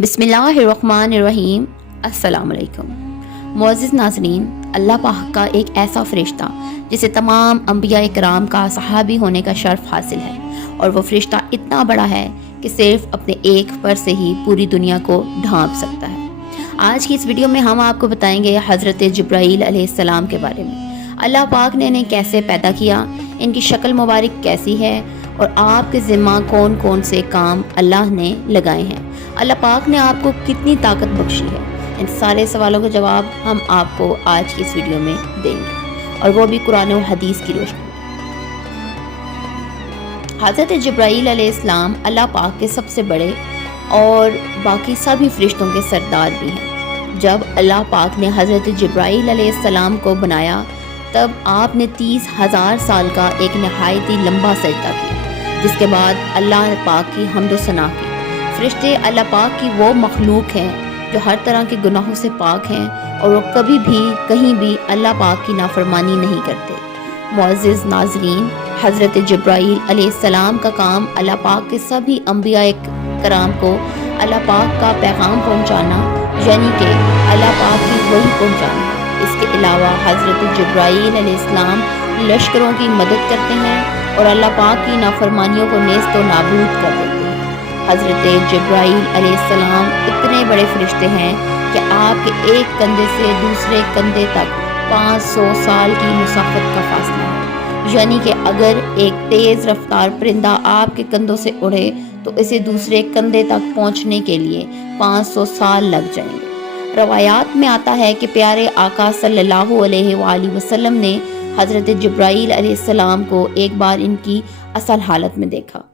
बिस्मिल्लाहिर्रहमानिर्रहीम। अस्सलाम वालेकुम। मुअज़्ज़िज़ नाज़रीन, अल्लाह पाक का एक ऐसा फ़रिश्ता जिसे तमाम अंबिया इकराम का सहाबी होने का शर्फ हासिल है, और वो फ़रिश्ता इतना बड़ा है कि सिर्फ अपने एक पर से ही पूरी दुनिया को ढांप सकता है। आज की इस वीडियो में हम आपको बताएंगे हज़रत जिब्राईल अलैहिस्सलाम के बारे में। अल्लाह पाक ने इन्हें कैसे पैदा किया, इनकी शक्ल मुबारक कैसी है, और आपके ज़िम्मा कौन कौन से काम अल्लाह ने लगाए हैं, अल्लाह पाक ने आपको कितनी ताकत बख्शी है। इन सारे सवालों के जवाब हम आपको आज की इस वीडियो में देंगे, और वो भी कुरान और हदीस की रोशनी में। हज़रत जिब्राईल अलैहिस्सलाम अल्लाह पाक के सबसे बड़े और बाकी सभी फरिश्तों के सरदार भी हैं। जब अल्लाह पाक ने हज़रत जिब्राईल अलैहिस्सलाम को बनाया, तब आपने 30,000 साल का एक नहायत ही लंबा सजदा किया, जिसके बाद अल्लाह पाक की हम्द व सना की। फरिश्ते अल्लाह पाक की वो मखलूक हैं जो हर तरह के गुनाहों से पाक हैं, और वो कभी भी कहीं भी अल्लाह पाक की नाफरमानी नहीं करते। मुअज़्ज़िज़ नाज़रीन, हज़रत जिब्राईल अलैहिस्सलाम का काम अल्लाह पाक के सभी अंबिया कराम को अल्लाह पाक का पैगाम पहुँचाना, यानी कि अल्लाह पाक की वही पहुँचाना। इसके अलावा हज़रत जिब्राईल अलैहिस्सलाम लश्करों की मदद करते हैं और अल्लाह पाक की नाफरमानियों को नेस्त व नाबूद कर देते हैं। हज़रत जिब्राईल अलैहिस्सलाम इतने बड़े फरिश्ते हैं कि आपके एक कंधे से दूसरे कंधे तक 500 साल की मुसाफत का फासला है, यानी कि अगर एक तेज़ रफ्तार परिंदा आपके कंधों से उड़े तो इसे दूसरे कंधे तक पहुंचने के लिए 500 साल लग जाएंगे। रवायात में आता है कि प्यारे आका सल्लल्लाहु अलैहि वसल्लम ने हज़रत जिब्राईल अलैहिस्सलाम को एक बार इनकी असल हालत में देखा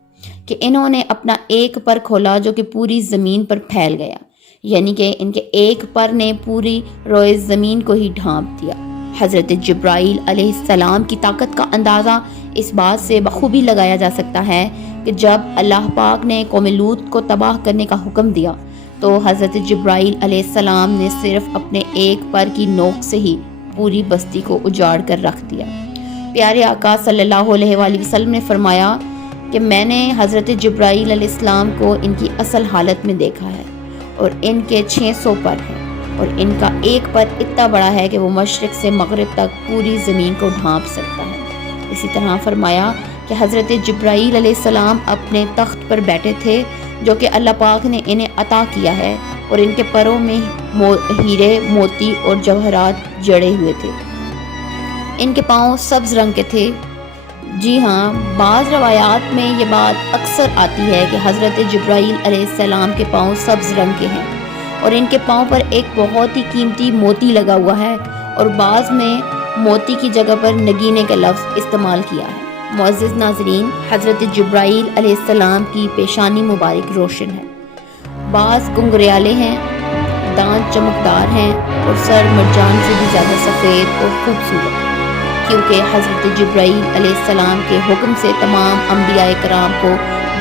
कि इन्होंने अपना एक पर खोला जो कि पूरी ज़मीन पर फैल गया, यानी कि इनके एक पर ने पूरी रोए ज़मीन को ही ढांप दिया। हज़रत जिब्राईल अलैहिस्सलाम की ताकत का अंदाज़ा इस बात से बखूबी लगाया जा सकता है कि जब अल्लाह पाक ने कौम लूत को तबाह करने का हुक्म दिया, तो हज़रत जिब्राईल अलैहिस्सलाम ने सिर्फ अपने एक पर की नोक से ही पूरी बस्ती को उजाड़ कर रख दिया। प्यारे आका सल्लल्लाहु अलैहि वसल्लम ने फरमाया कि मैंने हज़रत जिब्राईल अलैहिस्सलाम को इनकी असल हालत में देखा है, और इनके 600 पर हैं, और इनका एक पर इतना बड़ा है कि वो मशरिक़ से मग़रिब तक पूरी ज़मीन को ढांप सकता है। इसी तरह फरमाया कि हज़रत जिब्राईल अलैहिस्सलाम अपने तख्त पर बैठे थे जो कि अल्लाह पाक ने इन्हें अता किया है, और इनके परों में हीरे, मोती और जवाहरात जड़े हुए थे। इनके पाँव सब्ज़ रंग के थे। जी हाँ, बाज़ रवायात में ये बात अक्सर आती है कि हज़रत जिब्राईल अलैहिस्सलाम के पाँव सब्ज़ रंग के हैं, और इनके पाँव पर एक बहुत ही कीमती मोती लगा हुआ है, और बाज़ में मोती की जगह पर नगीने का लफ्ज़ इस्तेमाल किया है। मुअज़्ज़िज़ नाज़रीन, हज़रत जिब्राईल अलैहिस्सलाम की पेशानी मुबारक रोशन है, बाज़ घुंघराले हैं, दांत चमकदार हैं, और सर मरजान से भी ज़्यादा सफ़ेद और खूबसूरत, क्योंकि हज़रत जिब्राईल अलैहिस्सलाम के हुक्म से तमाम अंबिया कराम को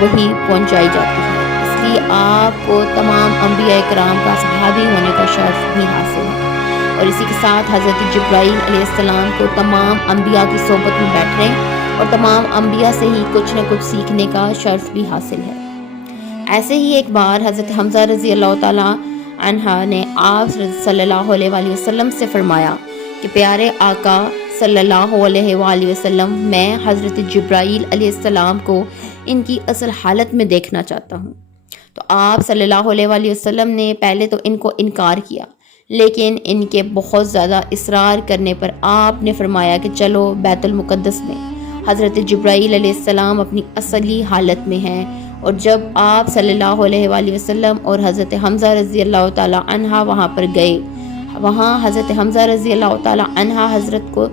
वही पहुँचाई जाती है। इसलिए आपको तमाम अंबिया कराम का सहाबी होने का शर्फ भी हासिल है, और इसी के साथ हज़रत जिब्राईल अलैहिस्सलाम को तमाम अंबिया की सोबत में बैठने और तमाम अंबिया से ही कुछ न कुछ सीखने का शर्फ भी हासिल है। ऐसे ही एक बार हज़रत हमज़ा रज़ी अल्लाह ताला अन्हा ने आप सल्लल्लाहु अलैहि वसल्लम से फरमाया कि प्यारे आका सल्लल्लाहु अलैहि वसल्लम, मैं हज़रत जिब्राईल अलैहिस्सलाम को इनकी असल हालत में देखना चाहता हूँ। तो आप सल्लल्लाहु अलैहि वसल्लम ने पहले तो इनको इनकार किया, लेकिन इनके बहुत ज़्यादा इसरार करने पर आपने फरमाया कि चलो बैतुल मुक़द्दस में। हज़रत जिब्राईल अलैहिस्सलाम अपनी असली हालत में हैं, और जब आप सल्लल्लाहु अलैहि वसल्लम और हज़रत हमज़ा रज़ी अल्लाह ताला अन्हा वहाँ पर गए, वहाँ हज़रत हमज़ा रज़ी अल्लाह ताला अन्हा हज़रत को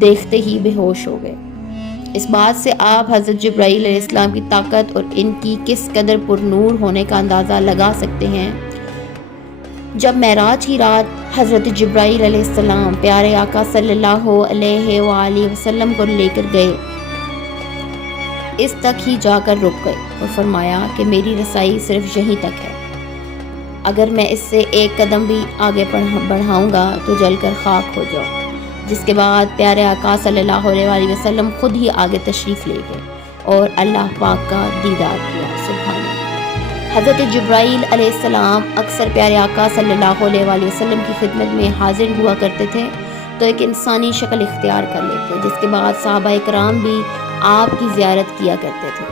देखते ही बेहोश हो गए। इस बात से आप हज़रत जिब्राईल अलैहिस्सलाम की ताकत और इनकी किस कदर पुरनूर होने का अंदाज़ा लगा सकते हैं। जब मेराज की रात हज़रत जिब्राईल अलैहिस्सलाम प्यारे आका सल्लल्लाहु अलैहि वसल्लम को लेकर गए, इस तक ही जाकर रुक गए और फरमाया कि मेरी रसाई सिर्फ यहीं तक है, अगर मैं इससे एक कदम भी आगे बढ़ाऊँगा तो जलकर खाक हो जाओ। जिसके बाद प्यारे आका सल्लल्लाहु अलैहि वसल्लम खुद ही आगे तशरीफ़ ले गए और अल्लाह पाक का दीदार किया। सुभान अल्लाह। حضرت جبرائیل علیہ السلام اکثر پیارے آقا صلی اللہ علیہ وآلہ وسلم کی خدمت میں حاضر ہوا کرتے تھے تو ایک انسانی شکل اختیار کر لیتے، جس کے بعد صحابہ کرام بھی آپ کی زیارت کیا کرتے تھے۔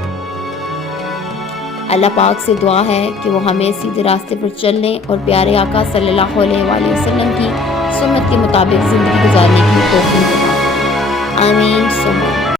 اللہ پاک سے دعا ہے کہ وہ ہمیں سیدھے راستے پر چلنے اور پیارے آقا صلی اللہ علیہ وآلہ وسلم کی سنت کے مطابق زندگی گزارنے کی توفیق دے۔ آمین ثم